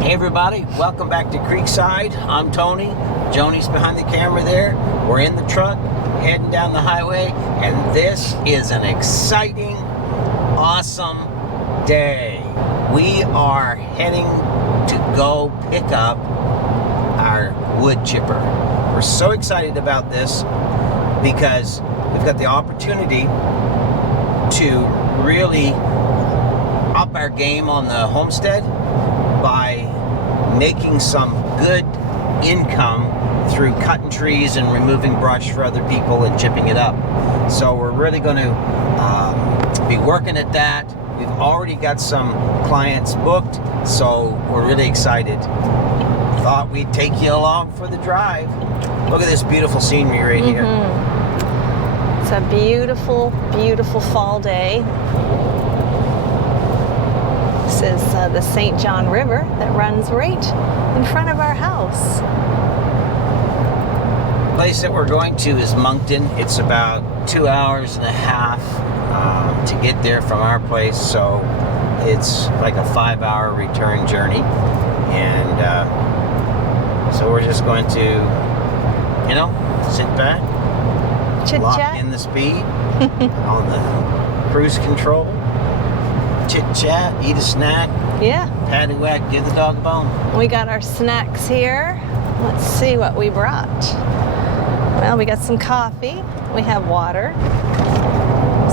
Hey everybody, welcome back to Creekside. I'm Tony. Joni's behind the camera there. We're in the truck, heading down the highway, and this is an exciting, awesome day. We are heading to go pick up our wood chipper. We're so excited about this because we've got the opportunity to really up our game on the Homestead by making some good income through cutting trees and removing brush for other people and chipping it up. So we're really going to be working at that. We've already got some clients booked, so we're really excited. Thought we'd take you along for the drive. Look at this beautiful scenery right here. It's a beautiful, beautiful fall day. This is the St. John River that runs right in front of our house. The place that we're going to is Moncton. It's about 2.5 hours to get there from our place, so it's like a 5-hour return journey. And so we're just going to, sit back, lock in the speed on the cruise control. Chit chat, eat a snack. Yeah. Patty whack, give the dog a bone. We got our snacks here. Let's see what we brought. Well, we got some coffee. We have water,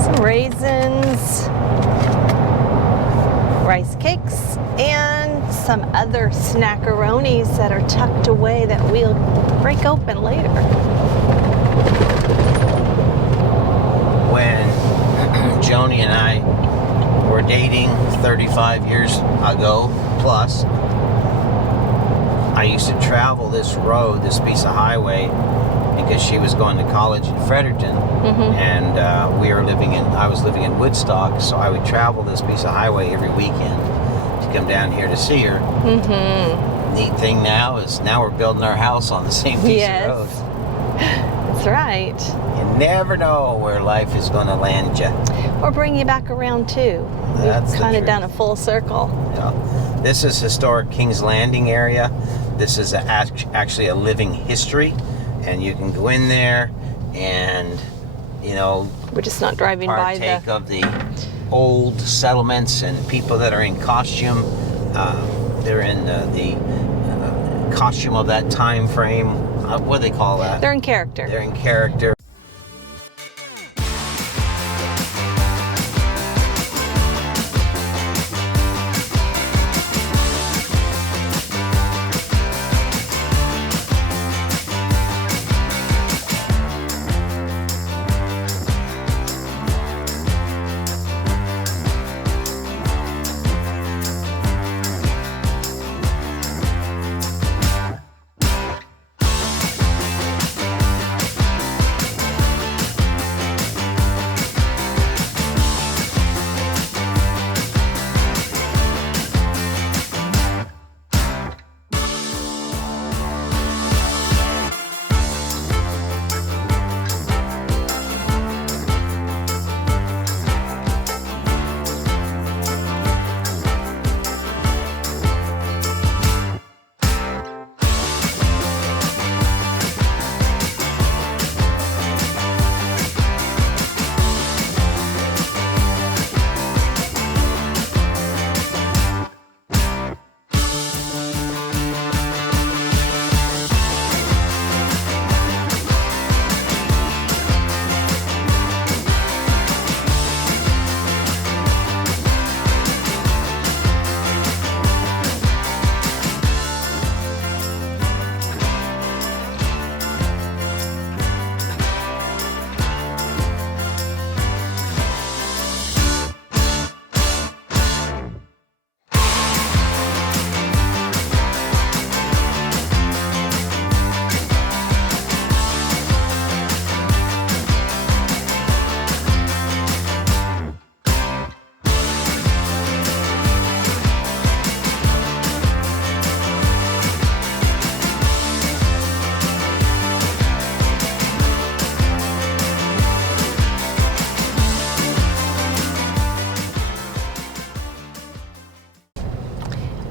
some raisins, rice cakes, and some other snackaronis that are tucked away that we'll break open later. When Joni and I were dating 35 years ago plus, I used to travel this road, this piece of highway, because she was going to college in Fredericton, and I was living in Woodstock, so I would travel this piece of highway every weekend to come down here to see her. Neat thing now is we're building our house on the same piece of road. That's right. You never know where life is going to land you. Or bring you back around too. That's We've kind of done a full circle. Yeah. This is historic King's Landing area. This is actually a living history, and you can go in there and, we're just not driving by partake of the old settlements and people that are in costume. They're in the costume of that time frame. What do they call that? They're in character. They're in character.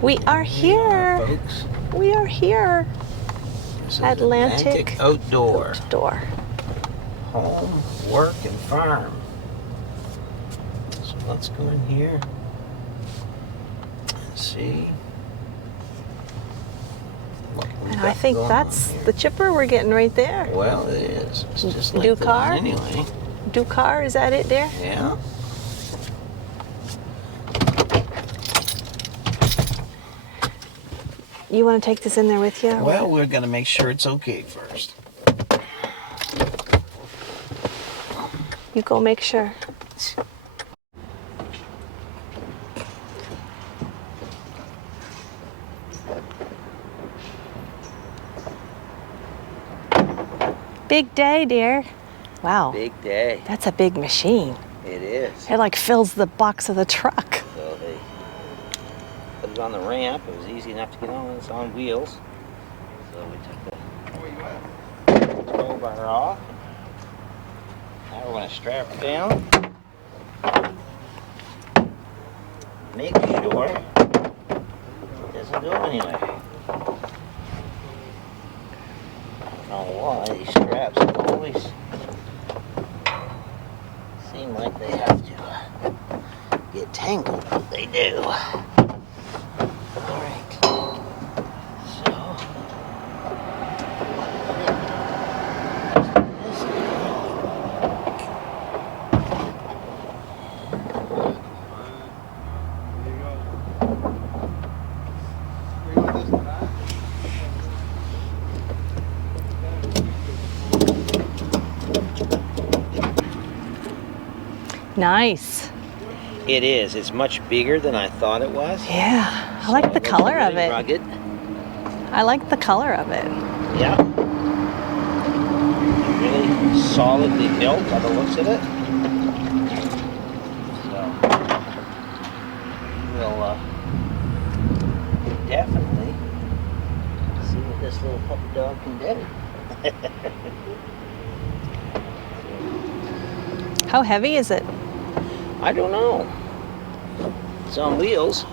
We are here. Folks. We are here. This is Atlantic Outdoor. Door. Home, work, and farm. So let's go in here and see what we've And got I think going that's on here. the chipper we're getting right there. Well, it is. It's just like Ducar? that anyway. Ducar, is that it there? Yeah. You want to take this in there with you? or Well, what? we're gonna make sure it's okay first. You go make sure. Big day, dear. Wow. Big day. That's a big machine. It is. It like fills the box of the truck. So they put it on the ramp. It was easy enough to get on. It's on wheels. So we took the tow bar off. Now we're going to strap it down. Make sure it doesn't go anywhere. I don't know why these straps always seem like they have to get tangled, but they do. Alright. So Nice. it is. It's much bigger than I thought it was. Yeah. I like the It's color of really it. Rugged. I like the color of it. Yeah. Really solidly built by the looks of it. So we'll definitely see what this little puppy dog can do. How heavy is it? I don't know. It's on wheels.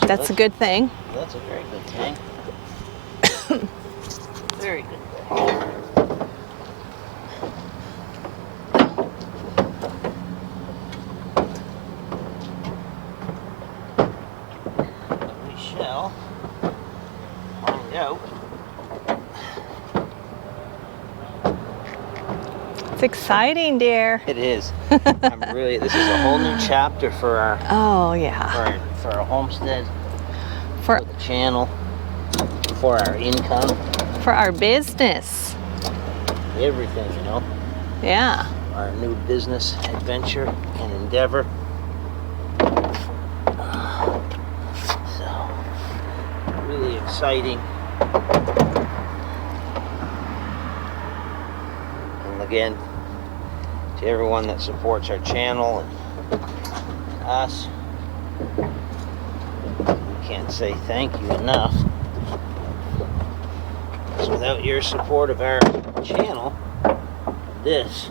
So That's a good thing. That's a very good thing. Very good thing. We shall find out. It's exciting, dear. It is. This is a whole new chapter for our Oh, yeah. for our homestead, For for the channel, for our income, for our business. everything, you know. Yeah. Our new business adventure and endeavor. So, really exciting. And again, to everyone that supports our channel and us, we can't say thank you enough. Because without your support of our channel, this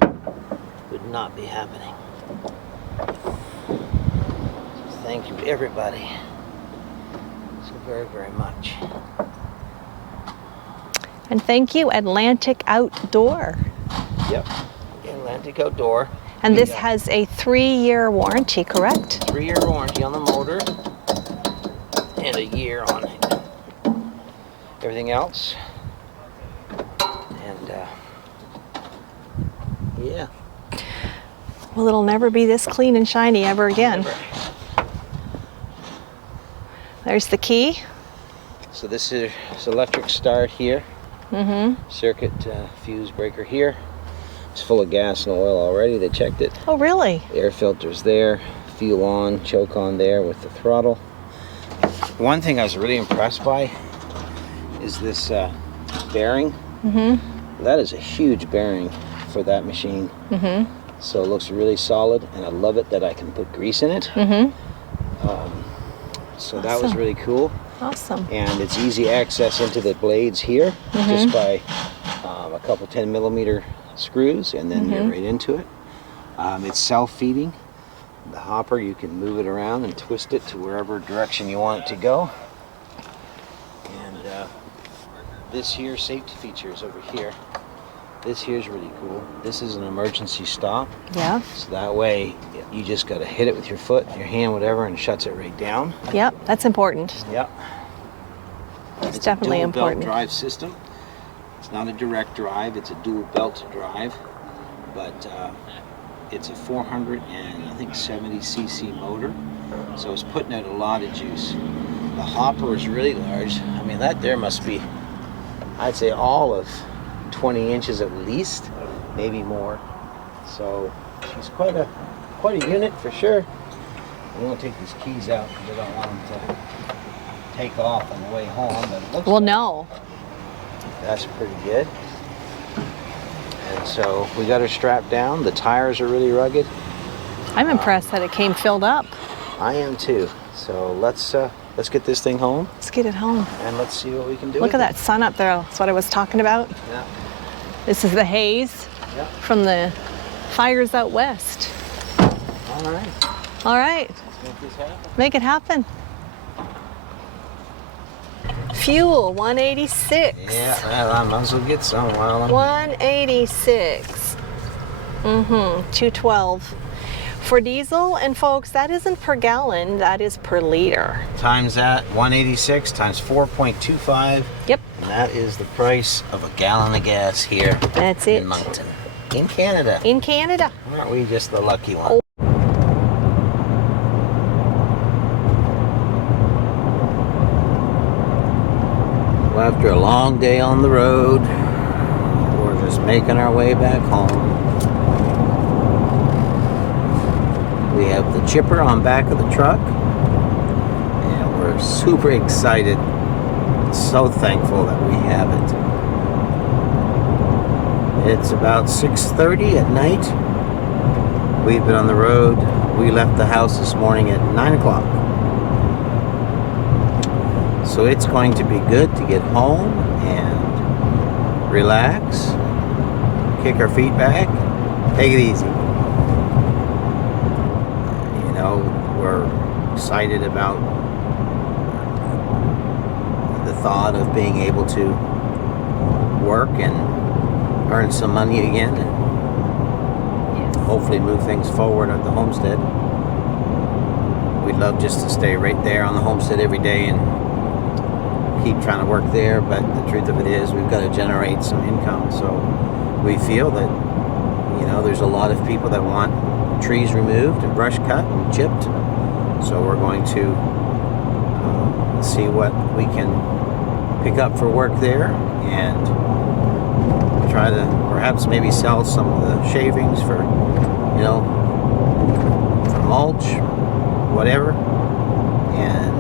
would not be happening. So thank you everybody so very, very much. And thank you, Atlantic Outdoor. Yep. Atlantic Outdoor. And We this got has a 3-year warranty, correct? 3-year warranty on the motor and a year on everything else. And yeah. Well, it'll never be this clean and shiny ever again. Never. There's the key. So this is electric start here. Mm-hmm. Circuit fuse breaker here. It's full of gas and oil already. They checked it. Oh, really? Air filters there. Fuel on, choke on there with the throttle. One thing I was really impressed by is this bearing. Mm-hmm. That is a huge bearing for that machine. Mm-hmm. So it looks really solid, and I love it that I can put grease in it. Mm-hmm. So that was Awesome. really cool. Awesome. And it's easy access into the blades here, just by a couple 10mm screws, and then you're right into it. It's self-feeding. The hopper, you can move it around and twist it to wherever direction you want it to go. this here safety features over here. This here's really cool. This is an emergency stop. Yeah. So that way you just got to hit it with your foot, your hand, whatever, and it shuts it right down. Yep, that's important. Yep. It's definitely a dual important. belt drive system. It's not a direct drive, it's a dual belt drive, but it's a 470cc motor, so it's putting out a lot of juice. The hopper is really large. I mean, that there must be, I'd say, all of 20 inches at least, maybe more. So she's quite a unit for sure. I'm gonna take these keys out because I don't want them to take off on the way home. But it looks Well, like no. that's pretty good. And so we got her strapped down. The tires are really rugged. I'm impressed that it came filled up. I am too. So let's get this thing home Let's get it home. and let's see what we can do. Look at with that sun up there. That's what I was talking about. it. Yeah. This is the haze Yeah. from the fires out west. All right. All right, Let's make this happen. make it happen. Fuel, 186. Yeah. Well, I might as well get some while I'm. 186. 212. For diesel, and folks, that isn't per gallon, that is per liter. Times that 186 times 4.25. Yep, And that is the price of a gallon of gas here that's it. in Moncton, in Canada. In Canada. Aren't we just the lucky one? Well, after a long day on the road, we're just making our way back home. We have the chipper on back of the truck, and we're super excited, so thankful that we have it. It's about 6:30 at night. We've been on the road. We left the house this morning at 9 o'clock. So it's going to be good to get home and relax, kick our feet back, take it easy. You know, we're excited about the thought of being able to work and earn some money again and hopefully move things forward at the homestead. We'd love just to stay right there on the homestead every day and keep trying to work there, but the truth of it is we've got to generate some income. So we feel that, you know, there's a lot of people that want trees removed and brush cut and chipped. So we're going to see what we can pick up for work there and try to perhaps maybe sell some of the shavings for, you know, for mulch, whatever. And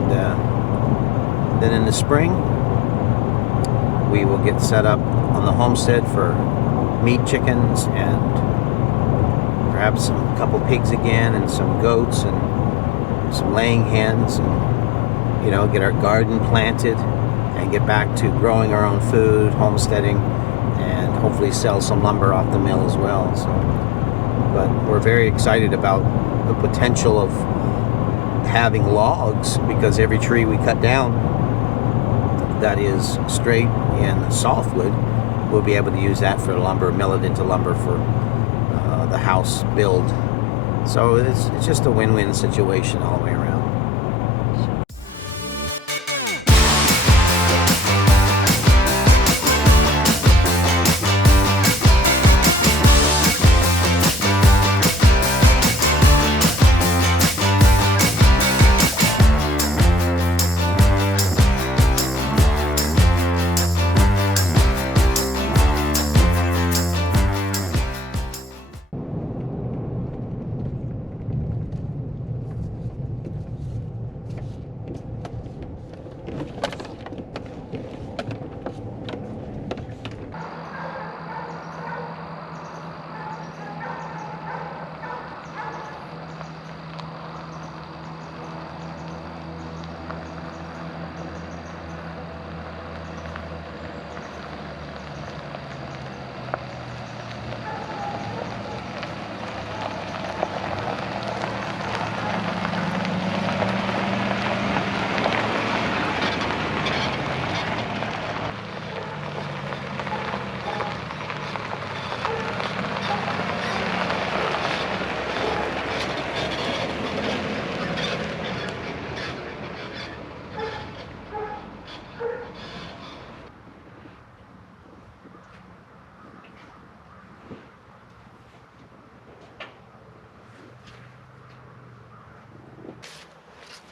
then in the spring, we will get set up on the homestead for meat chickens and perhaps a couple pigs again and some goats and some laying hens and, you know, get our garden planted and get back to growing our own food, homesteading, and hopefully sell some lumber off the mill as well. So, but we're very excited about the potential of having logs, because every tree we cut down that is straight and softwood, we'll be able to use that for lumber, mill it into lumber for the house build. So it's just a win-win situation all the way around.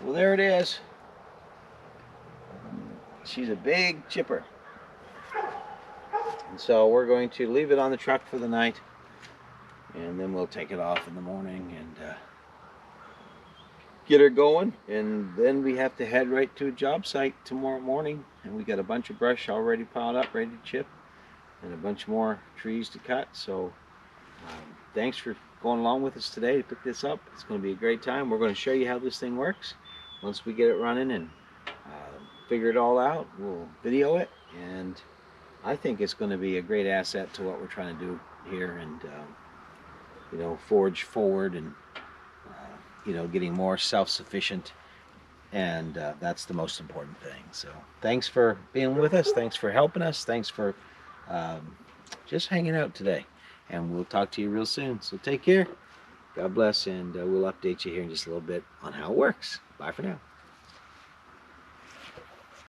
Well, there it is. She's a big chipper. And so we're going to leave it on the truck for the night, and then we'll take it off in the morning and get her going. And then we have to head right to a job site tomorrow morning, and we got a bunch of brush already piled up, ready to chip, and a bunch more trees to cut. So thanks for going along with us today to pick this up. It's going to be a great time. We're going to show you how this thing works. Once we get it running and figure it all out, we'll video it, and I think it's going to be a great asset to what we're trying to do here, and you know, forge forward, and you know, getting more self-sufficient, and that's the most important thing. So thanks for being with us, thanks for helping us, thanks for just hanging out today, and we'll talk to you real soon. So take care, God bless, and we'll update you here in just a little bit on how it works. Bye for now.